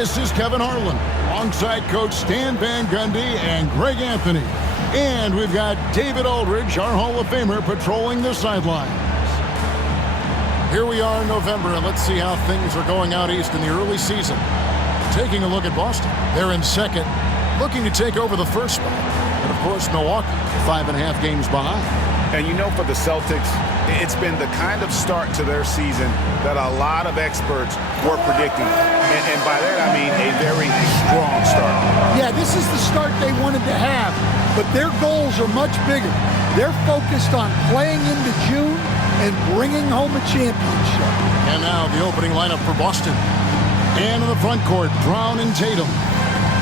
This is Kevin Harlan, alongside Coach Stan Van Gundy and Greg Anthony. And we've got David Aldridge, our Hall of Famer, patrolling the sidelines. Here we are in November, and let's see how things are going out east in the early season. Taking a look at Boston. They're in second, looking to take over the first spot. And, of course, Milwaukee, 5.5 games behind. And you know, for the Celtics, it's been the kind of start to their season that a lot of experts were predicting. And by that, I mean a very strong start. Yeah, this is the start they wanted to have, but their goals are much bigger. They're focused on playing into June and bringing home a championship. And now the opening lineup for Boston. And in the front court, Brown and Tatum.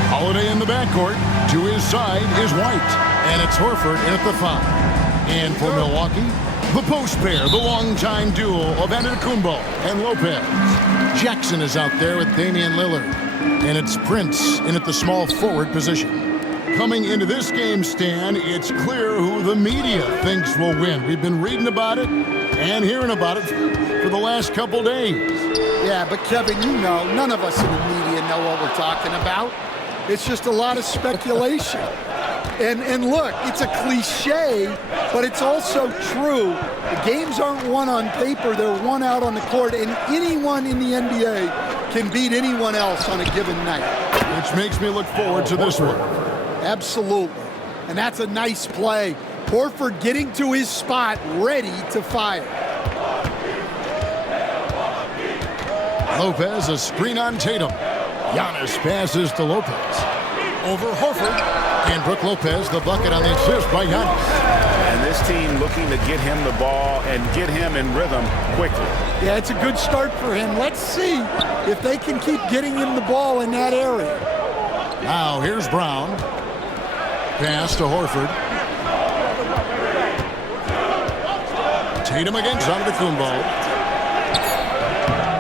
Holiday in the backcourt. To his side is White. And it's Horford in at the 5. And for Milwaukee, the post pair, the longtime duo of Antetokounmpo and Lopez. Jackson is out there with Damian Lillard. And it's Prince in at the small forward position. Coming into this game, Stan, it's clear who the media thinks will win. We've been reading about it and hearing about it for the last couple days. Yeah, but Kevin, you know, none of us in the media know what we're talking about. It's just a lot of speculation. And look, it's a cliche, but it's also true. The games aren't won on paper, they're won out on the court, and anyone in the NBA can beat anyone else on a given night. Which makes me look forward to this one. Absolutely. And that's a nice play. Horford getting to his spot, ready to fire. Lopez, a screen on Tatum. Giannis passes to Lopez. Over Horford. And Brook Lopez, the bucket on the assist by Giannis. And this team looking to get him the ball and get him in rhythm quickly. Yeah, it's a good start for him. Let's see if they can keep getting him the ball in that area. Now here's Brown. Pass to Horford. Tatum against Antetokounmpo.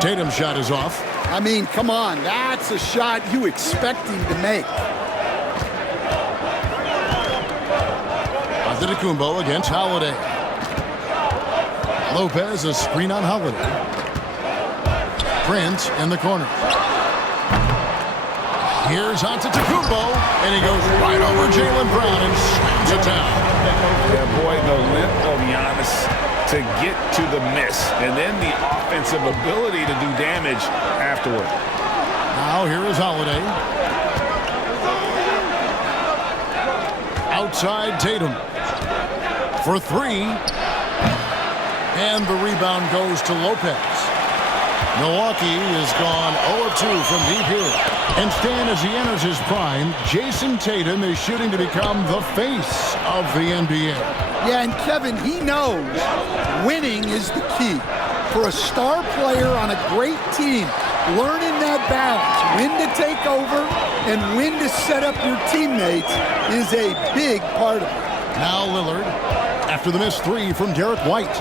Tatum's shot is off. I mean, come on. That's a shot you expect him to make. Antetokounmpo against Holiday. Lopez, a screen on Holiday. Prince in the corner. Here's Antetokounmpo, and he goes right over Jaylen Brown and slams it down. Yeah, boy, the length of Giannis to get to the miss, and then the offensive ability to do damage afterward. Now here is Holiday. Outside Tatum for 3. And the rebound goes to Lopez. Milwaukee has gone 0-2 from deep here. And Stan, as he enters his prime, Jayson Tatum is shooting to become the face of the NBA. Yeah, and Kevin, he knows winning is the key. For a star player on a great team, learning that balance, when to take over and when to set up your teammates is a big part of it. Now Lillard, after the missed 3 from Derrick White.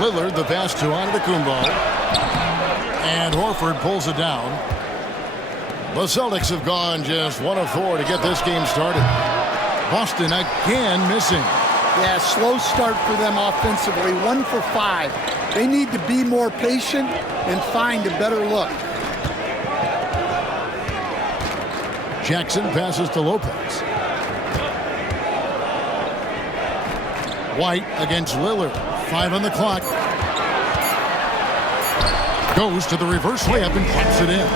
Lillard, the pass to Antetokounmpo. And Horford pulls it down. The Celtics have gone just 1 of 4 to get this game started. Boston again missing. Yeah, slow start for them offensively, 1 for 5. They need to be more patient and find a better look. Jackson passes to Lopez. White against Lillard. 5 on the clock. Goes to the reverse layup and pops it in.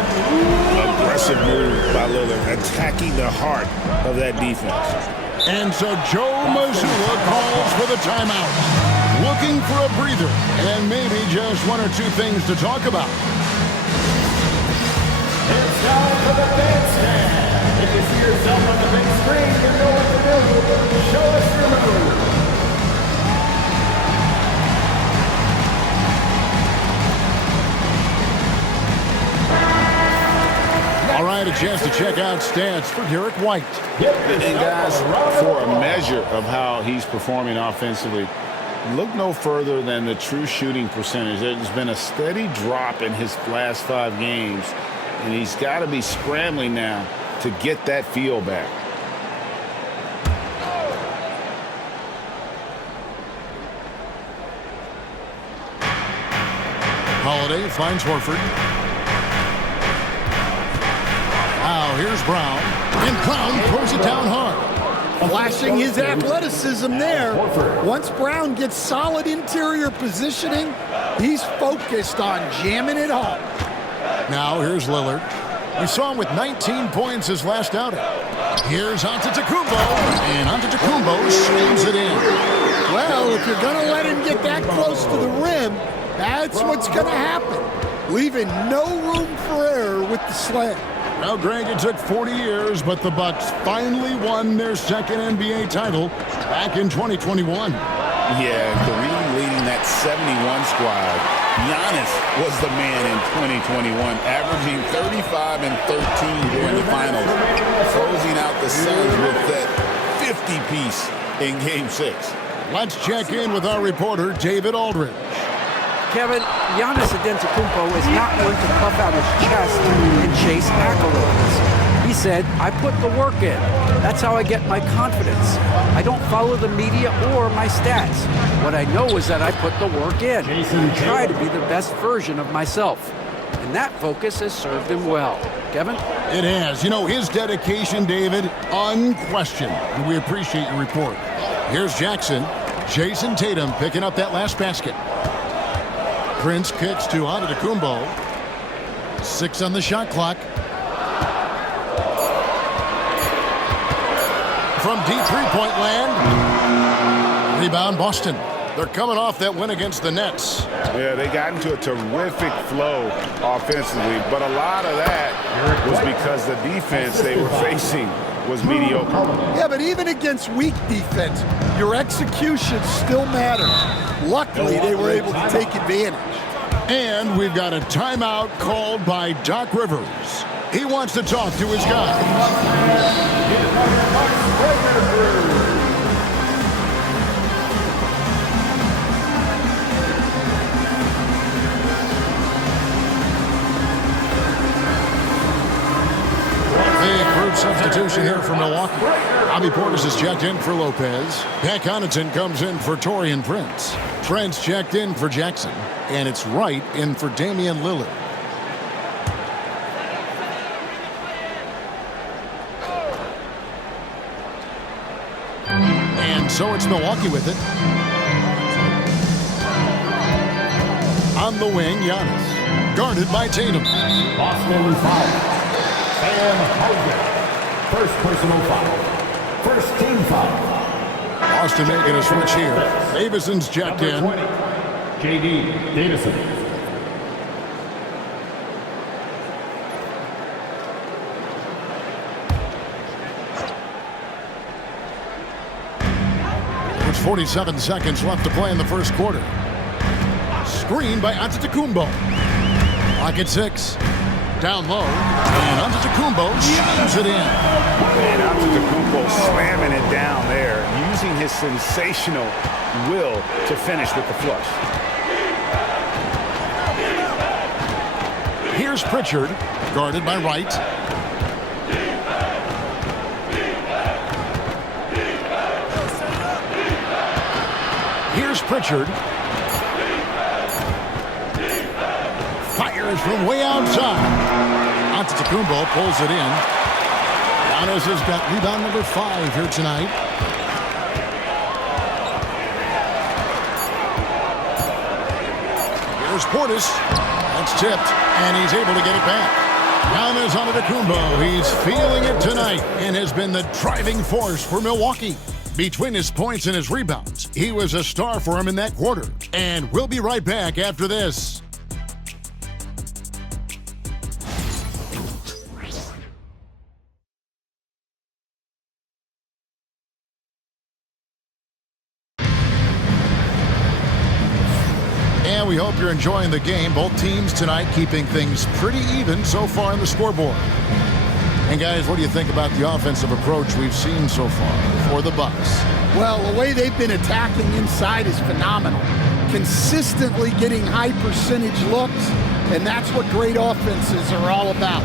Aggressive move by Lillard, attacking the heart of that defense. And so Joe Mazzulla calls for the timeout. Looking for a breather and maybe just 1 or 2 things to talk about. It's time for the bandstand. If you see yourself on the big screen, you know what to do. Show us your move. All right, a chance to check out stats for Derrick White. And guys, for a measure of how he's performing offensively, look no further than the true shooting percentage. There's been a steady drop in his last 5 games, and he's got to be scrambling now to get that feel back. Holiday finds Horford. Now here's Brown. And Brown throws it down hard. Flashing his athleticism there. Once Brown gets solid interior positioning, he's focused on jamming it home. Now here's Lillard. We saw him with 19 points his last outing. Here's Antetokounmpo, and Antetokounmpo slams it in. Well, if you're going to let him get that close to the rim, that's what's going to happen, leaving no room for error with the slam. Now, Greg, it took 40 years, but the Bucks finally won their second NBA title back in 2021. Yeah, Kareem leading that 71 squad. Giannis was the man in 2021, averaging 35 and 13 during the finals, closing out the Suns with that 50-piece in Game 6. Let's check in with our reporter, David Aldridge. Kevin, Giannis Antetokounmpo is not one to puff out his chest and chase accolades. He said, I put the work in. That's how I get my confidence. I don't follow the media or my stats. What I know is that I put the work in and try to be the best version of myself. And that focus has served him well. Kevin? It has. You know, his dedication, David, unquestioned. And we appreciate your report. Here's Jackson. Jayson Tatum picking up that last basket. Prince kicks to Antetokounmpo. 6 on the shot clock. From deep three-point land. Rebound, Boston. They're coming off that win against the Nets. Yeah, they got into a terrific flow offensively, but a lot of that was because the defense they were facing was mediocre. Yeah, but even against weak defense, your execution still matters. Luckily, they were able to take advantage. And we've got a timeout called by Doc Rivers. He wants to talk to his guys. Substitution here for Milwaukee. Bobby Portis is checked in for Lopez. Pat Connaughton comes in for Taurean Prince. Prince checked in for Jackson. And it's Wright in for Damian Lillard. And so it's Milwaukee with it. On the wing, Giannis. Guarded by Tatum. Boston foul. Sam Hauser. First personal foul. First team foul. Boston making a switch here. Davison's checked in. 20, J.D. Davison. There's 47 seconds left to play in the first quarter. Screen by Antetokounmpo. Pocket 6. Down low, and Antetokounmpo shines it in. And Antetokounmpo slamming it down there, using his sensational will to finish with the flush. Here's Pritchard, guarded by Wright. Here's Pritchard. Fires from way outside. Antetokounmpo pulls it in. Giannis has got rebound number 5 here tonight. Here's Portis. That's tipped, and he's able to get it back. Giannis Antetokounmpo, he's feeling it tonight and has been the driving force for Milwaukee. Between his points and his rebounds, he was a star for him in that quarter. And we'll be right back after this. We hope you're enjoying the game. Both teams tonight keeping things pretty even so far on the scoreboard. And guys, what do you think about the offensive approach we've seen so far for the Bucks? Well, the way they've been attacking inside is phenomenal. Consistently getting high percentage looks, and that's what great offenses are all about.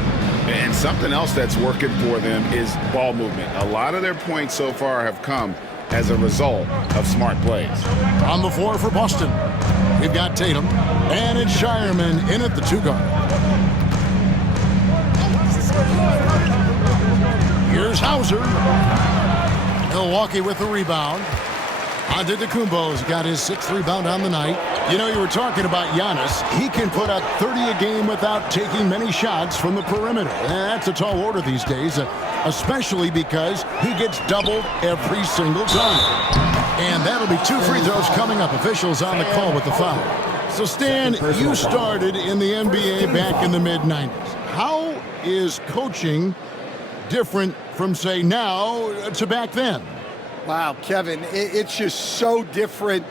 And something else that's working for them is ball movement. A lot of their points so far have come as a result of smart plays. On the floor for Boston, we've got Tatum, and it's Shireman in at the 2 guard. Here's Hauser. Milwaukee with the rebound. Antetokounmpo's got his 6th rebound on the night. You know, you were talking about Giannis. He can put up 30 a game without taking many shots from the perimeter. That's a tall order these days, especially because he gets doubled every single time. And that'll be 2 free throws coming up. Officials on the call with the foul. So, Stan, you started in the NBA back in the mid-90s. How is coaching different from, say, now to back then? Wow, Kevin, it's just so different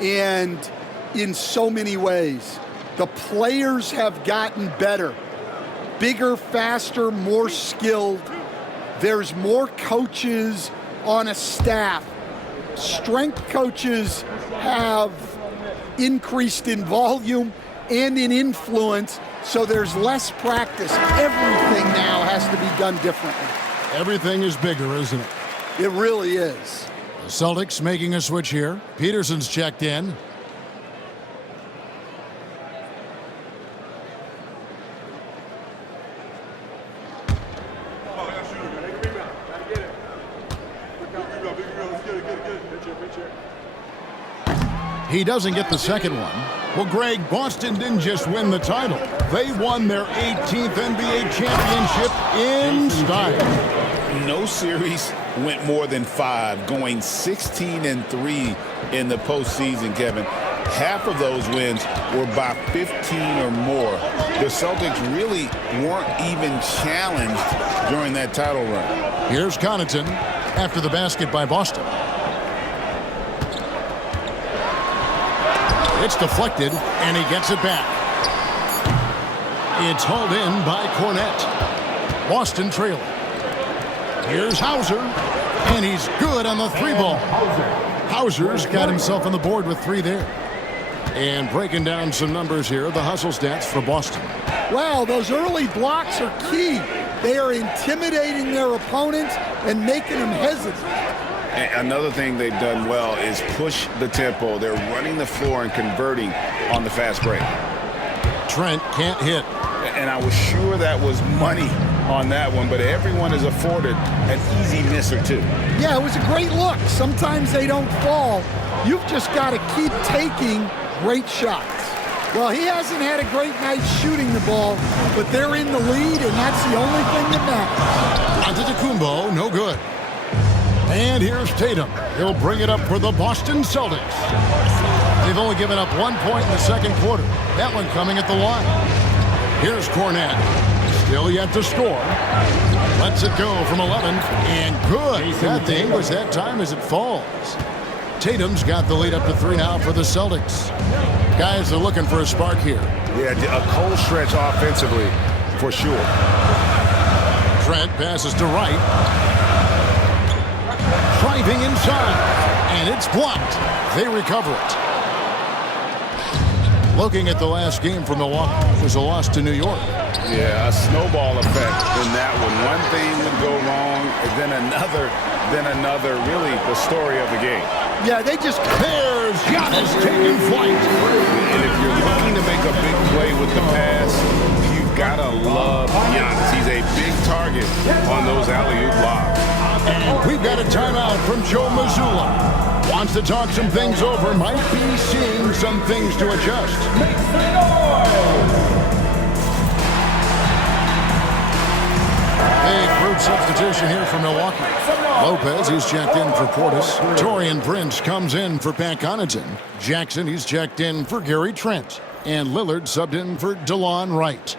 and in so many ways. The players have gotten better, bigger, faster, more skilled. There's more coaches on a staff. Strength coaches have increased in volume and in influence, so there's less practice. Everything now has to be done differently. Everything is bigger, isn't it? It really is. The Celtics making a switch here. Peterson's checked in. He doesn't get the second one. Well, Greg, Boston didn't just win the title. They won their 18th NBA championship in style. No series went more than 5, going 16-3 in the postseason, Kevin. Half of those wins were by 15 or more. The Celtics really weren't even challenged during that title run. Here's Connaughton after the basket by Boston. It's deflected, and he gets it back. It's hauled in by Cornette. Boston trailing. Here's Hauser, and he's good on the 3-ball. Hauser's got himself on the board with 3 there. And breaking down some numbers here, the hustle stats for Boston. Wow, those early blocks are key. They are intimidating their opponents and making them hesitant. And another thing they've done well is push the tempo. They're running the floor and converting on the fast break. Trent can't hit. And I was sure that was money on that one, but everyone is afforded an easy miss or 2. Yeah, it was a great look. Sometimes they don't fall. You've just got to keep taking great shots. Well, he hasn't had a great night shooting the ball, but they're in the lead, and that's the only thing that matters. Antetokounmpo, no good. And here's Tatum. He'll bring it up for the Boston Celtics. They've only given up 1 point in the second quarter. That one coming at the line. Here's Cornette. Still yet to score. Lets it go from 11. And good. Got the English that time as it falls. Tatum's got the lead up to 3 now for the Celtics. Guys are looking for a spark here. Yeah, a cold stretch offensively, for sure. Trent passes to Wright. Driving inside, and it's blocked. They recover it. Looking at the last game for Milwaukee, it was a loss to New York. Yeah, a snowball effect in that one. One thing would go wrong, and then another, really the story of the game. Yeah, they just... There's Giannis taking flight. And if you're looking to make a big play with the pass, you've got to love Giannis. He's a big target on those alley-oop lobs. And we've got a timeout from Joe Mazzulla. Wants to talk some things over. Might be seeing some things to adjust. Big group substitution here for Milwaukee. Lopez, he's checked in for Portis. Taurean Prince comes in for Pat Connaughton. Jackson, he's checked in for Gary Trent. And Lillard subbed in for DeLon Wright.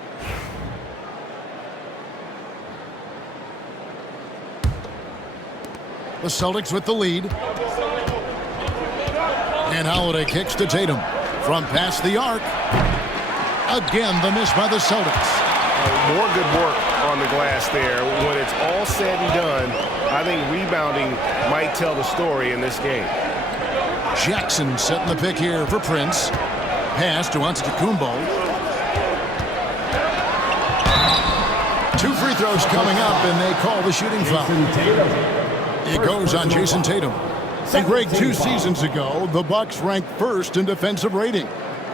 The Celtics with the lead. And Holiday kicks to Tatum. From past the arc. Again, the miss by the Celtics. More good work on the glass there. When it's all said and done, I think rebounding might tell the story in this game. Jackson setting the pick here for Prince. Pass to Antetokounmpo. 2 free throws coming up, and they call the shooting foul. It goes on Jayson Tatum. And Greg, 2 seasons ago, the Bucks ranked first in defensive rating.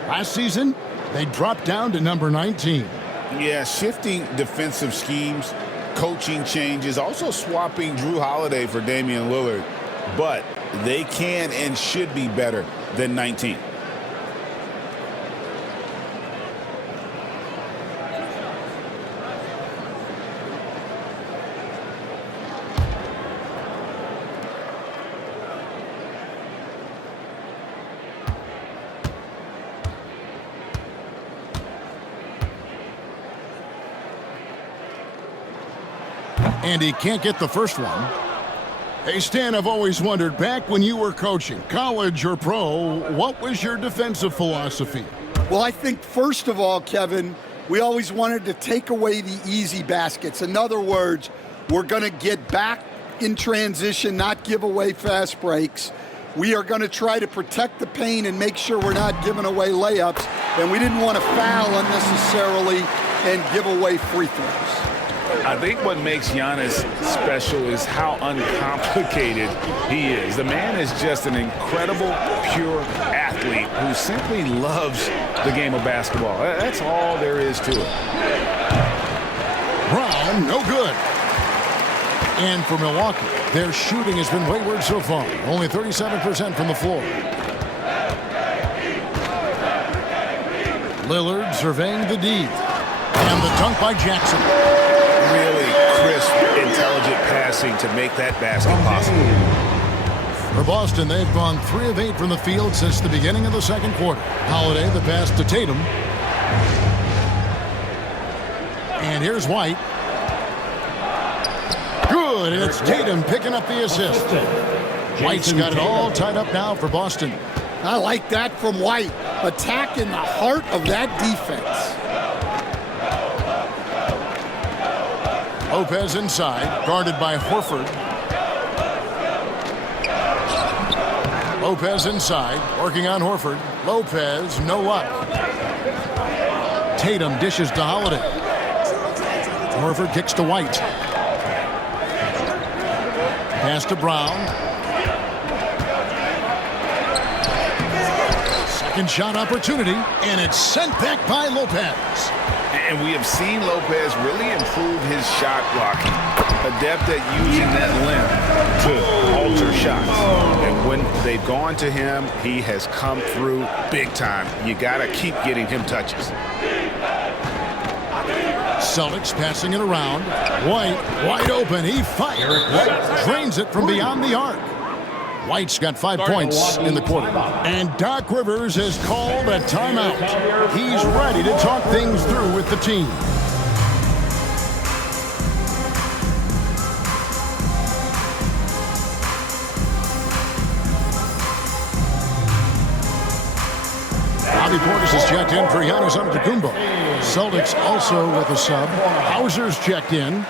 Last season, they dropped down to number 19. Yeah, shifting defensive schemes coaching changes, also swapping Jrue Holiday for Damian Lillard. But they can and should be better than 19. And he can't get the first one. Hey, Stan, I've always wondered, back when you were coaching, college or pro, what was your defensive philosophy? Well, I think, first of all, Kevin, we always wanted to take away the easy baskets. In other words, we're going to get back in transition, not give away fast breaks. We are going to try to protect the paint and make sure we're not giving away layups. And we didn't want to foul unnecessarily and give away free throws. I think what makes Giannis special is how uncomplicated he is. The man is just an incredible, pure athlete who simply loves the game of basketball. That's all there is to it. Brown, no good. And for Milwaukee, their shooting has been wayward so far. Only 37% from the floor. Lillard surveying the D. And the dunk by Jackson. Really crisp, intelligent passing to make that basket possible. For Boston, they've gone 3 of 8 from the field since the beginning of the second quarter. Holiday, the pass to Tatum. And here's White. Good, and it's Tatum picking up the assist. White's got it all tied up now for Boston. I like that from White. Attack in the heart of that defense. Lopez inside, guarded by Horford. Lopez inside, working on Horford. Lopez, no luck. Tatum dishes to Holiday. Horford kicks to White. Pass to Brown. Second shot opportunity, and it's sent back by Lopez. And we have seen Lopez really improve his shot blocking. Adept at using that limb to alter shots. And when they've gone to him, he has come through big time. You got to keep getting him touches. Celtics passing it around. White, wide open. He fires. White drains it from beyond the arc. White's got 5 points in the quarter. And Doc Rivers has called a timeout. He's ready to talk things through with the team. Bobby Portis has checked in for Giannis Antetokounmpo. Celtics also with a sub. Hauser's checked in.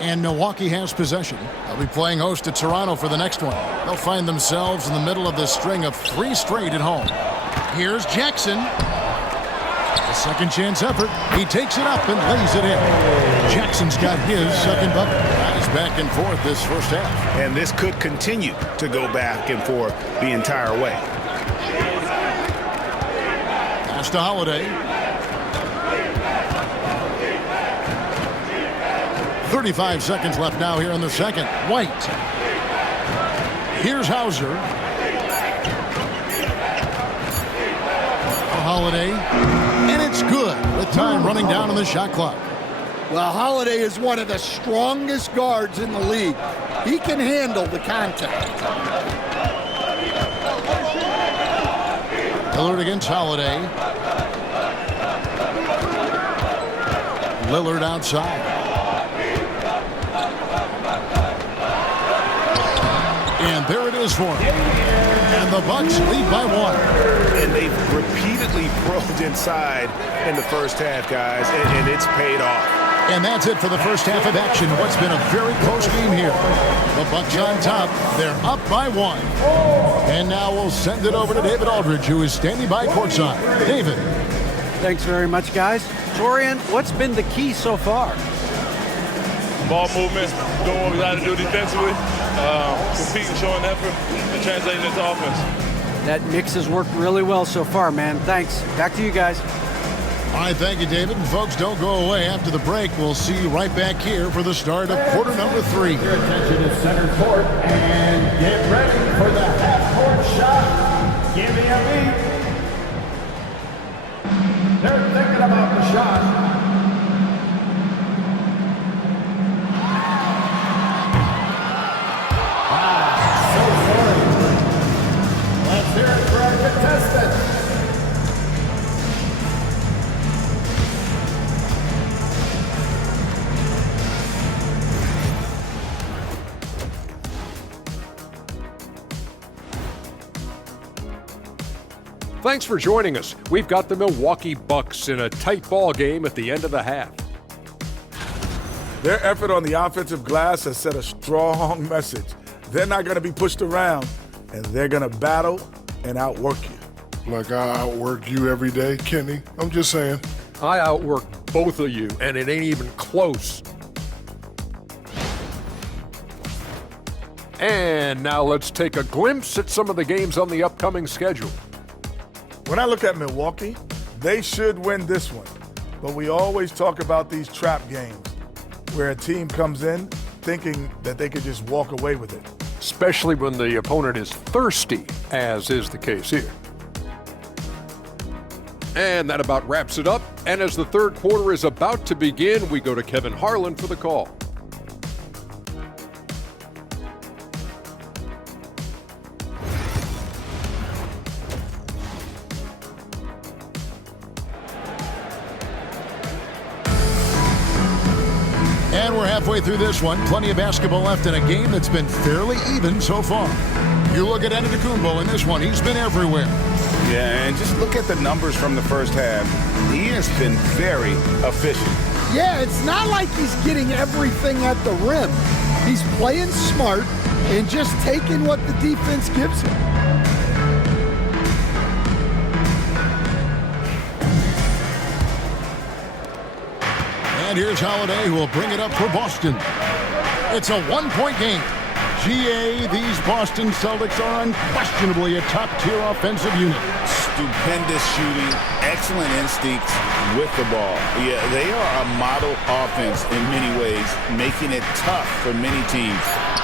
And Milwaukee has possession. They'll be playing host to Toronto for the next one. They'll find themselves in the middle of this string of 3 straight at home. Here's Jackson. A second chance effort. He takes it up and lays it in. Jackson's got his second bucket. Guys back and forth this first half. And this could continue to go back and forth the entire way. Pass to Holiday. 35 seconds left now here in the second. White. Here's Hauser. Holiday. And it's good with time running down on the shot clock. Well, Holiday is one of the strongest guards in the league. He can handle the contact. Lillard against Holiday. Lillard outside. And there it is for him. And the Bucks lead by 1. And they've repeatedly probed inside in the first half, guys, and it's paid off. And that's it for the first half of action. What's been a very close game here. The Bucks on top. They're up by 1. And now we'll send it over to David Aldridge, who is standing by courtside. David. Thanks very much, guys. Taurean, what's been the key so far? Ball movement, doing what we got to do defensively. competing, showing effort, and translating into offense. That mix has worked really well so far, man. Thanks. Back to you guys. All right, thank you, David. And folks, don't go away. After the break, we'll see you right back here for the start of quarter number 3. Your attention is center court, and get ready for the half-court shot. Give me a beat. They're thinking about the shot. Let's hear it for our contestants. Thanks for joining us. We've got the Milwaukee Bucks in a tight ball game at the end of the half. Their effort on the offensive glass has set a strong message. They're not going to be pushed around, and they're going to battle and outwork you. Like I outwork you every day, Kenny. I'm just saying. I outwork both of you, and it ain't even close. And now let's take a glimpse at some of the games on the upcoming schedule. When I look at Milwaukee, they should win this one. But we always talk about these trap games where a team comes in thinking that they could just walk away with it. Especially when the opponent is thirsty, as is the case here. And that about wraps it up. And as the third quarter is about to begin, we go to Kevin Harlan for the call. And we're halfway through this one. Plenty of basketball left in a game that's been fairly even so far. You look at Antetokounmpo in this one. He's been everywhere. Yeah, and just look at the numbers from the first half. He has been very efficient. Yeah, it's not like he's getting everything at the rim. He's playing smart and just taking what the defense gives him. And here's Holiday, who will bring it up for Boston. It's a one-point game. GA, these Boston Celtics are unquestionably a top-tier offensive unit. Stupendous shooting, excellent instincts with the ball. Yeah, they are a model offense in many ways, making it tough for many teams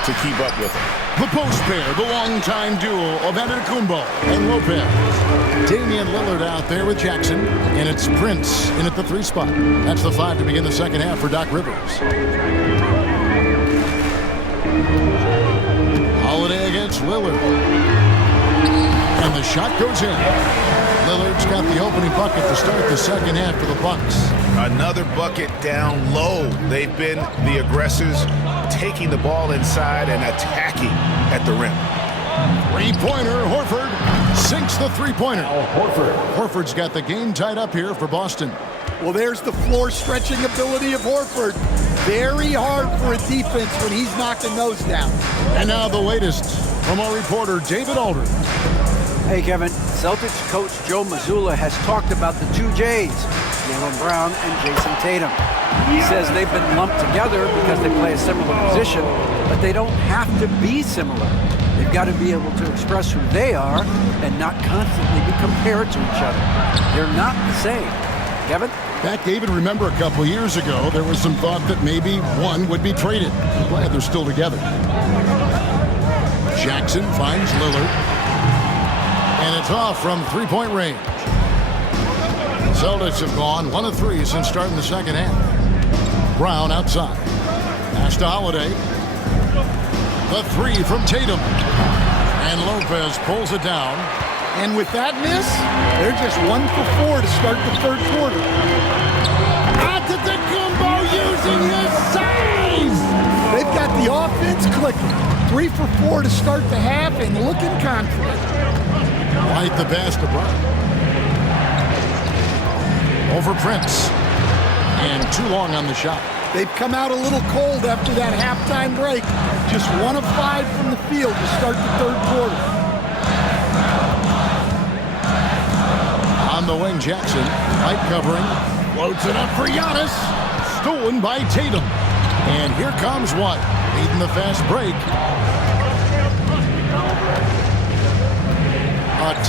to keep up with them. The post pair, the longtime duo of Antetokounmpo and Lopez. Damian Lillard out there with Jackson, and it's Prince in at the 3 spot. That's the 5 to begin the second half for Doc Rivers. Holiday against Lillard. And the shot goes in. Lillard's got the opening bucket to start the second half for the Bucks. Another bucket down low. They've been the aggressors, taking the ball inside and attacking at the rim. Three-pointer, Horford sinks the three-pointer. Horford's got the game tied up here for Boston. Well, there's the floor-stretching ability of Horford. Very hard for a defense when he's knocking those down. And now the latest from our reporter, David Aldridge. Hey, Kevin. Celtics coach Joe Mazzulla has talked about the 2 J's, Jaylen Brown and Jayson Tatum. He says they've been lumped together because they play a similar position, but they don't have to be similar. They've got to be able to express who they are and not constantly be compared to each other. They're not the same. Kevin? Back, David, remember a couple years ago, there was some thought that maybe one would be traded. I'm glad they're still together. Jackson finds Lillard. And it's off from three-point range. Celtics have gone 1 of 3 since starting the second half. Brown outside. Pass to Holiday. The 3 from Tatum. And Lopez pulls it down. And with that miss, they're just 1 for 4 to start the third quarter. Antetokounmpo using his size! They've got the offense clicking. 3 for 4 to start the half and looking confident. White the pass to Brown. Over Prince. And too long on the shot. They've come out a little cold after that halftime break. Just 1 of 5 from the field to start the third quarter. On the wing, Jackson. White covering. Floats it up for Giannis. Stolen by Tatum. And here comes White, leading the fast break.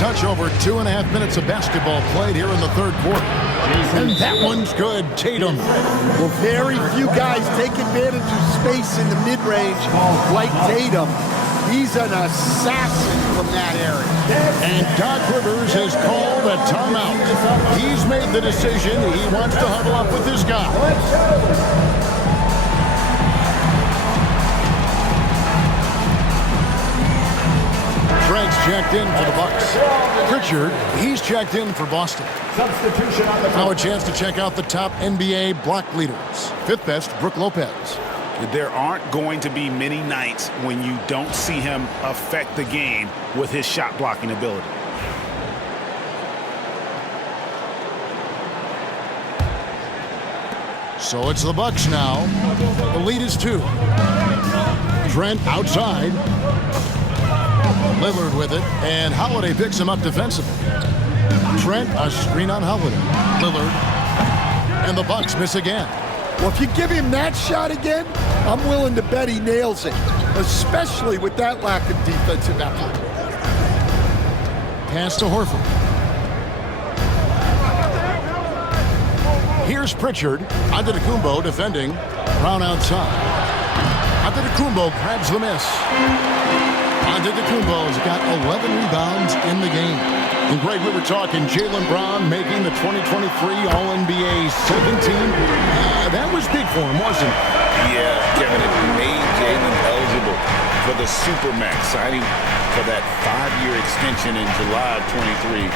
touch over 2.5 minutes of basketball played here in the third quarter. And that one's good. Tatum. Well, very few guys take advantage of space in the mid-range like Tatum. He's an assassin from that area. And Doc Rivers has called a timeout. He's made the decision. He wants to huddle up with this guy. Trent's checked in for the Bucks. Pritchard, he's checked in for Boston. Substitution on the Now a chance to check out the top NBA block leaders. Fifth best, Brook Lopez. There aren't going to be many nights when you don't see him affect the game with his shot blocking ability. So it's the Bucks now. The lead is 2. Trent outside. Lillard with it, and Holiday picks him up defensively. Trent, a screen on Holiday. Lillard, and the Bucks miss again. Well, if you give him that shot again, I'm willing to bet he nails it, especially with that lack of defensive effort. Pass to Horford. Here's Pritchard. Antetokounmpo defending. Brown outside. Antetokounmpo grabs the miss. Antetokounmpo's got 11 rebounds in the game. And Greg, we were talking Jaylen Brown making the 2023 All-NBA second team. That was big for him, wasn't it? Yeah, Kevin, it made Jaylen eligible for the Supermax, signing for that 5-year extension in July of 23.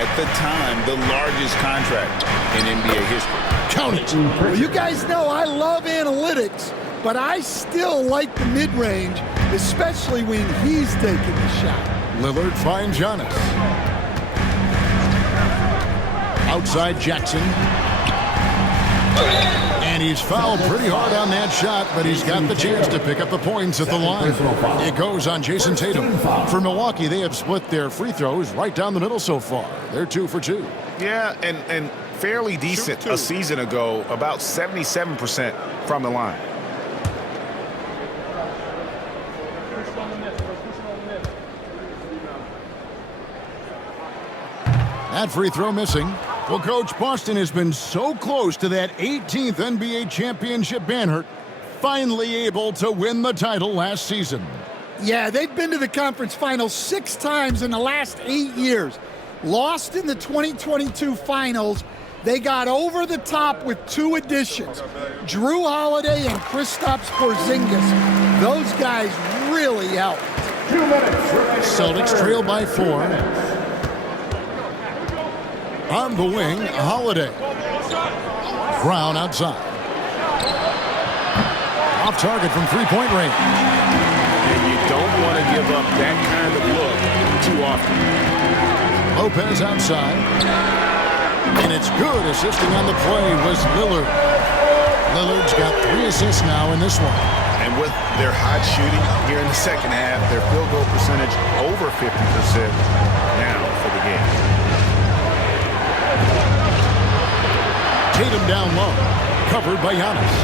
At the time, the largest contract in NBA history. Count it. Well, you guys know I love analytics, but I still like the mid-range, especially when he's taking the shot. Lillard finds Giannis. Outside Jackson. And he's fouled pretty hard on that shot, but he's got the chance to pick up the points at the line. It goes on Jayson Tatum. For Milwaukee, they have split their free throws right down the middle so far. They're 2 for 2. Yeah, and fairly decent a season ago, about 77% from the line. That free throw missing. Well, Coach, Boston has been so close to that 18th NBA championship banner, finally able to win the title last season. Yeah, they've been to the conference finals 6 times in the last 8 years. Lost in the 2022 finals. They got over the top with 2 additions. Jrue Holiday and Kristaps Porzingis. Those guys really helped. 2 minutes. Celtics trail by 4. On the wing, Holiday. Brown outside. Off target from three-point range. And you don't want to give up that kind of look too often. Lopez outside. And it's good. Assisting on the play was Lillard. Lillard's got 3 assists now in this one. And with their hot shooting here in the second half, their field goal percentage over 50% now for the game. Tatum down low, covered by Giannis.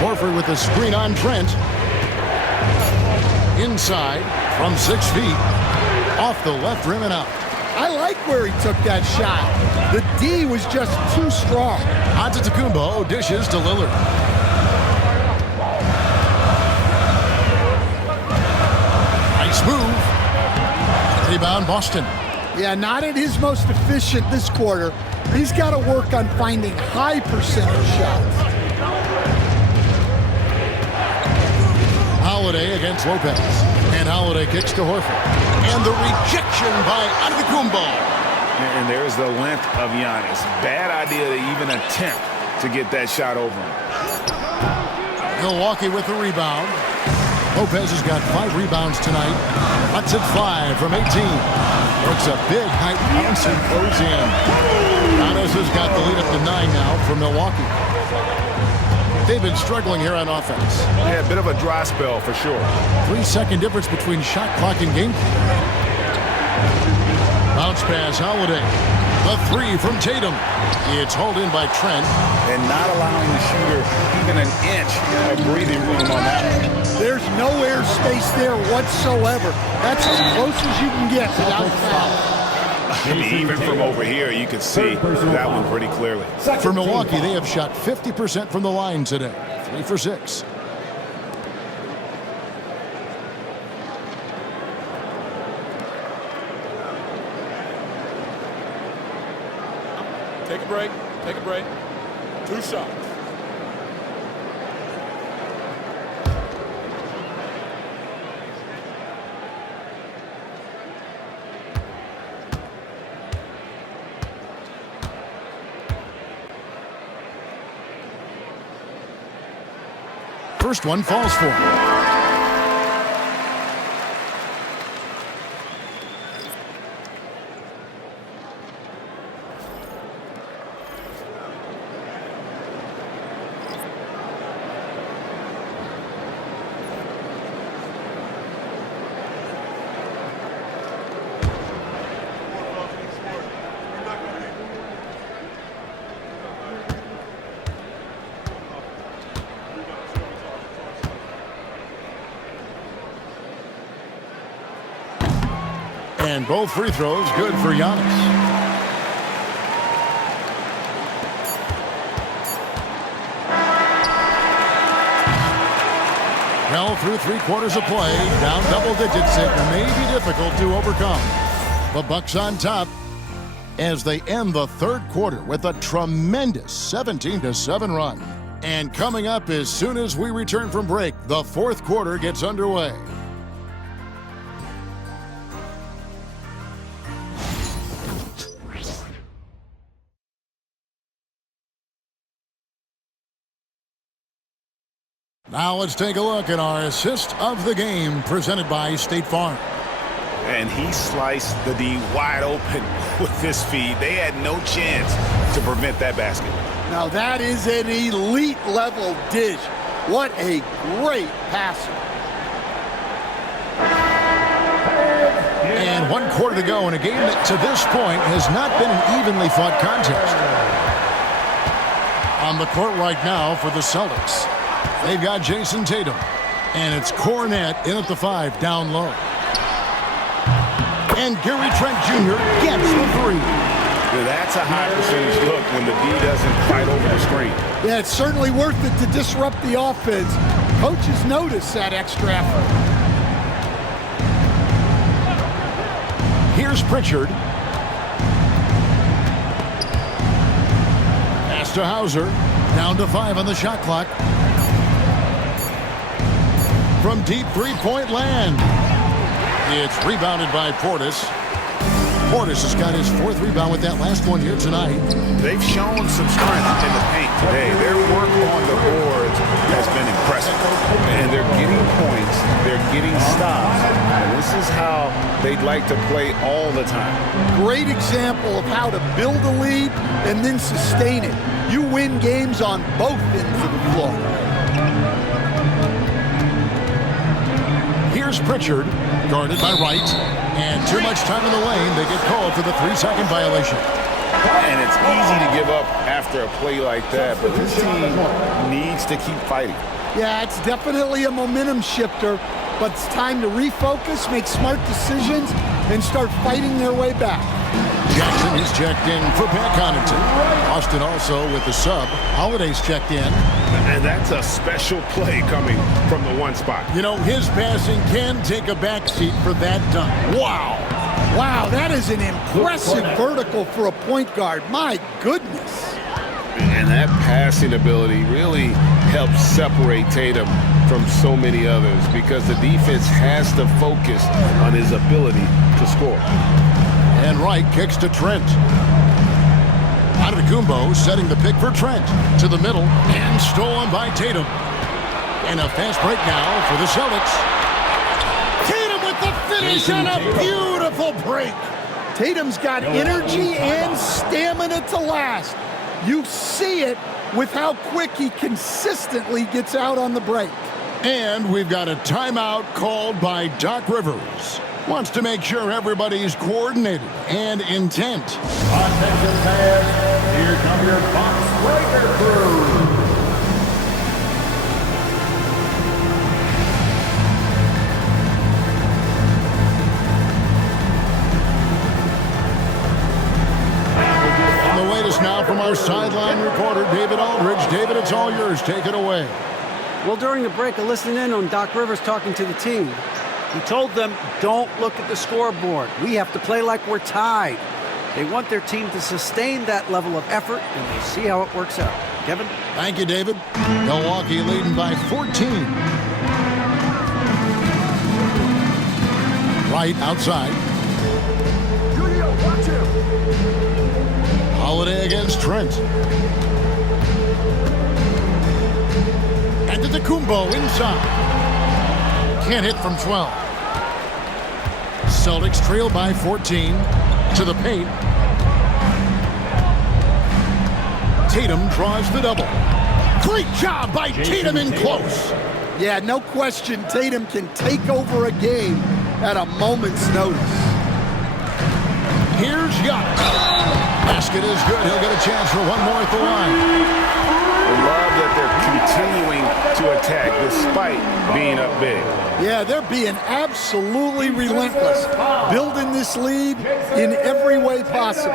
Horford with a screen on Trent. Inside from 6 feet, off the left rim and out. I like where he took that shot. The D was just too strong. Antetokounmpo dishes to Lillard. Nice move. Rebound Boston. Yeah, not at his most efficient this quarter. He's got to work on finding high percentage shots. Holiday against Lopez. And Holiday kicks to Horford. And the rejection by Antetokounmpo. And there's the length of Giannis. Bad idea to even attempt to get that shot over him. Milwaukee with the rebound. Lopez has got 5 rebounds tonight. Cuts at 5 from 18. Works a big height bounce and goes in. Giannis has got the lead up to 9 now for Milwaukee. They've been struggling here on offense. Yeah, a bit of a dry spell for sure. 3-second difference between shot clock and game clock. Bounce pass, Holiday. The three from Tatum. It's hauled in by Trent. And not allowing the shooter even an inch of breathing room on that one. There's no air space there whatsoever. That's as close as you can get without foul. I mean, even from over here, you can see that one pretty clearly. For Milwaukee, they have shot 50% from the line today. 3 for 6. Take a break. Take a break. 2 shots. First one falls for him. And both free throws good for Giannis. Well, through 3 quarters of play, down double digits, it may be difficult to overcome. The Bucks on top as they end the 3rd quarter with a tremendous 17-7 run. And coming up as soon as we return from break, the 4th quarter gets underway. Now let's take a look at our assist of the game presented by State Farm. And he sliced the D wide open with his feed. They had no chance to prevent that basket. Now that is an elite level dish. What a great passer. And 1 quarter to go in a game that to this point has not been an evenly fought contest. On the court right now for the Celtics, they've got Jayson Tatum, and it's Cornette in at the 5 down low. And Gary Trent Jr. gets the 3. Well, that's a high percentage look when the D doesn't fight over the screen. Yeah, it's certainly worth it to disrupt the offense. Coaches notice that extra effort. Here's Pritchard. Pass to Hauser. Down to 5 on the shot clock. From deep three-point land. It's rebounded by Portis. Portis has got his 4th rebound with that last one here tonight. They've shown some strength in the paint today. Their work on the boards has been impressive. And they're getting points. They're getting stops. And this is how they'd like to play all the time. Great example of how to build a lead and then sustain it. You win games on both ends of the floor. Here's Pritchard, guarded by Wright. And too much time in the lane. They get called for the 3-second violation. And it's easy to give up after a play like that, but this team needs to keep fighting. Yeah, it's definitely a momentum shifter, but it's time to refocus, make smart decisions, and start fighting their way back. Jackson is checked in for Pat Connaughton. Austin also with the sub. Holiday's checked in. And that's a special play coming from the 1 spot. You know, his passing can take a backseat for that dunk. Wow. Wow, that is an impressive vertical for a point guard. My goodness. And that passing ability really helps separate Tatum from so many others because the defense has to focus on his ability to score. And Wright kicks to Trent. Antetokounmpo setting the pick for Trent. To the middle and stolen by Tatum. And a fast break now for the Celtics. Tatum with the finish and a beautiful break. Tatum's got energy and stamina to last. You see it with how quick he consistently gets out on the break. And we've got a timeout called by Doc Rivers. Wants to make sure everybody's coordinated and intent. Attention fans, here come your box breaker crew. And the latest now from our sideline reporter, David Aldridge. David, it's all yours. Take it away. Well, during the break, I listened in on Doc Rivers talking to the team. He told them, don't look at the scoreboard. We have to play like we're tied. They want their team to sustain that level of effort, and we'll see how it works out. Kevin? Thank you, David. Milwaukee leading by 14. Right outside. Julio, watch him. Holiday against Trent. Antetokounmpo inside. Can't hit from 12. Celtics trail by 14 to the paint. Tatum draws the double. Great job by Tatum in close. Yeah, no question, Tatum can take over a game at a moment's notice. Here's Giannis. Basket is good. He'll get a chance for one more at the line. I love that they're continuing to attack despite being up big. Yeah, they're being absolutely relentless, building this lead in every way possible.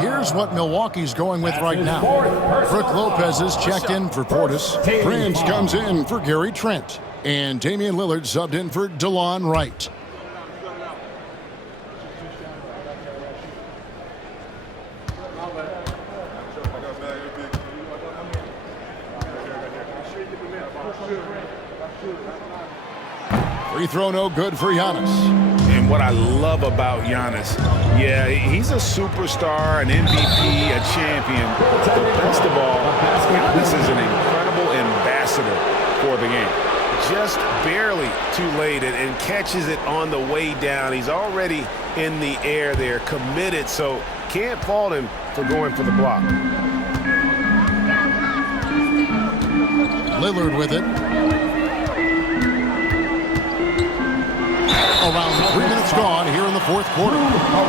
Here's what Milwaukee's going with right now. Brook Lopez is checked in for Portis. Prince comes in for Gary Trent. And Damian Lillard subbed in for DeLon Wright. Free throw no good for Giannis. And what I love about Giannis, yeah, he's a superstar, an MVP, a champion. But best of all, Giannis is an incredible ambassador for the game. Just barely too late and catches it on the way down. He's already in the air there, committed, so can't fault him for going for the block. Lillard with it. Around 3 minutes gone here in the fourth quarter.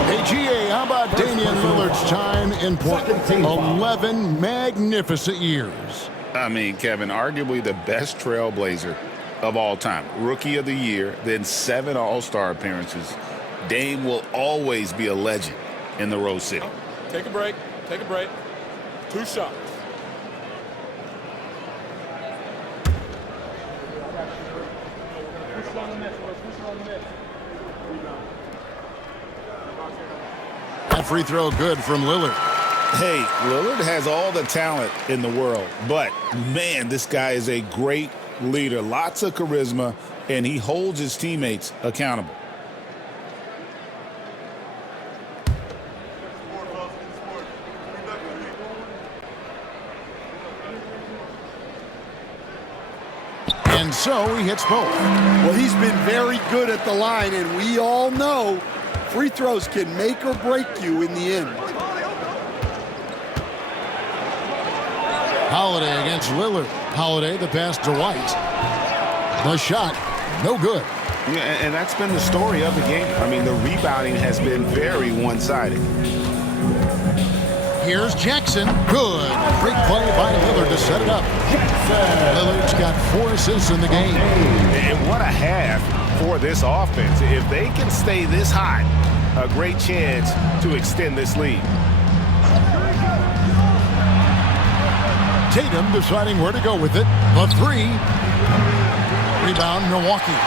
Hey, GA, how about Damian Lillard's time in Portland? 11 magnificent years. I mean, Kevin, arguably the best trailblazer of all time. Rookie of the year, then 7 All-Star appearances. Dame will always be a legend in the Rose City. Take a break. Take a break. 2 shots. That free throw good from Lillard. Hey, Lillard has all the talent in the world, but, man, this guy is a great leader. Lots of charisma, and he holds his teammates accountable. And so he hits both. Well, he's been very good at the line, and we all know free throws can make or break you in the end. Holiday against Lillard. Holiday, the pass to White. The shot, no good. Yeah, and that's been the story of the game. I mean, the rebounding has been very one-sided. Here's Jackson. Good. Great play by Lillard to set it up. Lillard's got 4 assists in the game. And what a half for this offense. If they can stay this hot, a great chance to extend this lead. Tatum deciding where to go with it. The 3. Rebound, Milwaukee.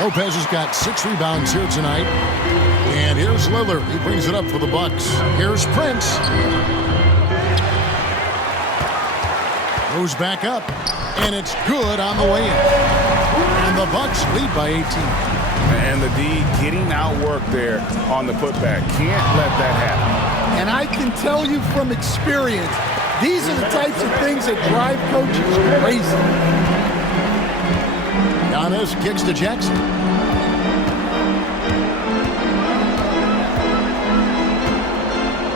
Lopez has got 6 rebounds here tonight. And here's Lillard. He brings it up for the Bucks. Here's Prince. Goes back up. And it's good on the way in. And the Bucks lead by 18. And the D getting outworked there on the putback. Can't let that happen. And I can tell you from experience, these are the types of things that drive coaches crazy. Giannis kicks to Jackson.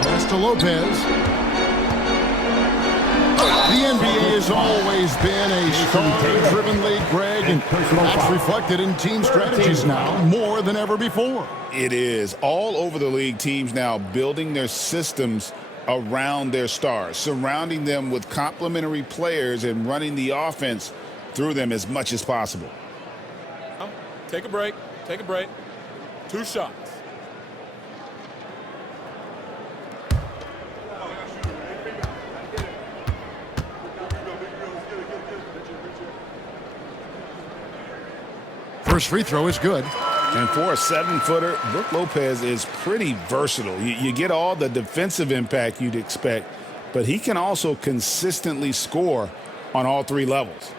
Pass to Lopez. The NBA has always been a star-driven league, Greg, and that's reflected in team strategies now more than ever before. It is. All over the league, teams now building their systems around their stars, surrounding them with complementary players and running the offense through them as much as possible. Take a break. Take a break. 2 shots. First free throw is good. And for a 7-footer, Brook Lopez is pretty versatile. You get all the defensive impact you'd expect, but he can also consistently score on all 3 levels.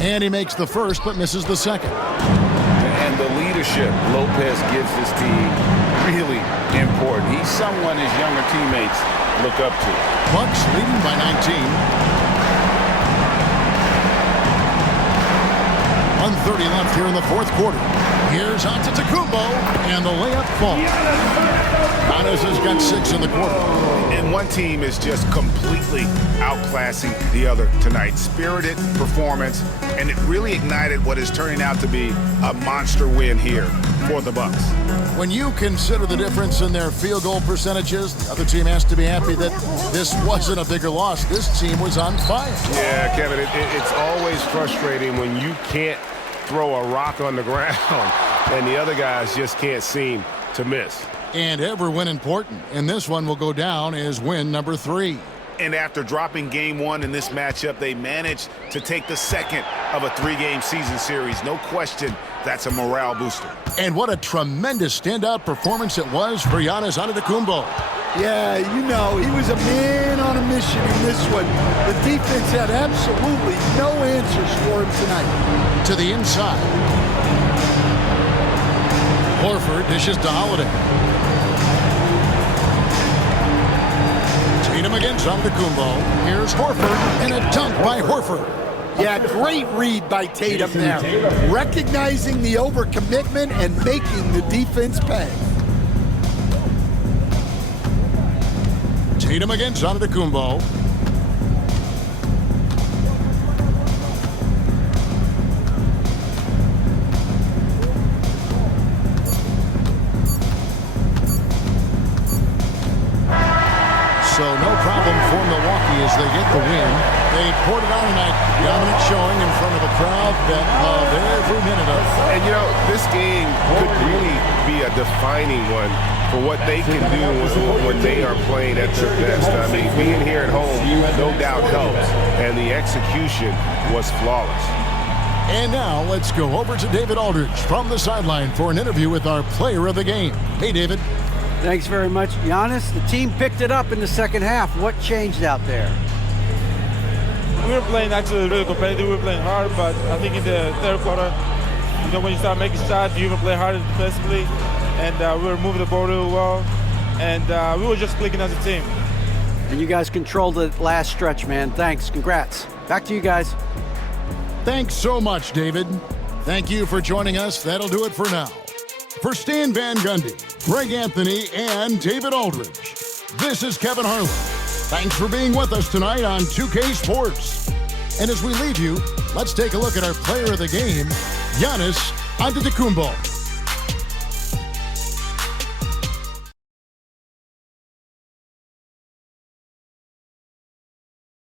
And he makes the first but misses the second. And the leadership Lopez gives this team really important. He's someone his younger teammates look up to. Bucks leading by 19. 1:30 left here in the fourth quarter. Here's Antetokounmpo, and the layup falls. Giannis has got 6 in the quarter. And one team is just completely outclassing the other tonight. Spirited performance, and it really ignited what is turning out to be a monster win here for the Bucks. When you consider the difference in their field goal percentages, the other team has to be happy that this wasn't a bigger loss. This team was on fire. Yeah, Kevin, it's always frustrating when you can't throw a rock on the ground and the other guys just can't seem to miss. And every win important, and this one will go down as win number 3. And after dropping game 1 in this matchup, they managed to take the second of a 3-game season series. No question, that's a morale booster. And what a tremendous standout performance it was for Giannis Antetokounmpo. Yeah, you know, he was a man on a mission in this one. The defense had absolutely no answers for him tonight. To the inside. Horford dishes to Holiday. Tatum against Antetokounmpo. Here's Horford, and a dunk by Horford. Yeah, great read by Tatum there. Recognizing the overcommitment and making the defense pay. Tatum against Antetokounmpo. So no problem for Milwaukee as they get the win. They poured it on tonight. Dominant showing in front of a crowd that loved every minute of it. And, you know, this game could really be a defining one for what they can do when they are playing at their best. I mean, being here at home, no doubt helps. And the execution was flawless. And now let's go over to David Aldridge from the sideline for an interview with our player of the game. Hey, David. Thanks very much, Giannis. The team picked it up in the second half. What changed out there? We were playing actually really competitive. We were playing hard, but I think in the third quarter, you know, when you start making shots, you even play harder defensively, and we were moving the ball really well, and we were just clicking as a team. And you guys controlled the last stretch, man. Thanks. Congrats. Back to you guys. Thanks so much, David. Thank you for joining us. That'll do it for now. For Stan Van Gundy, Greg Anthony, and David Aldridge, this is Kevin Harlan. Thanks for being with us tonight on 2K Sports. And as we leave you, let's take a look at our player of the game, Giannis Antetokounmpo.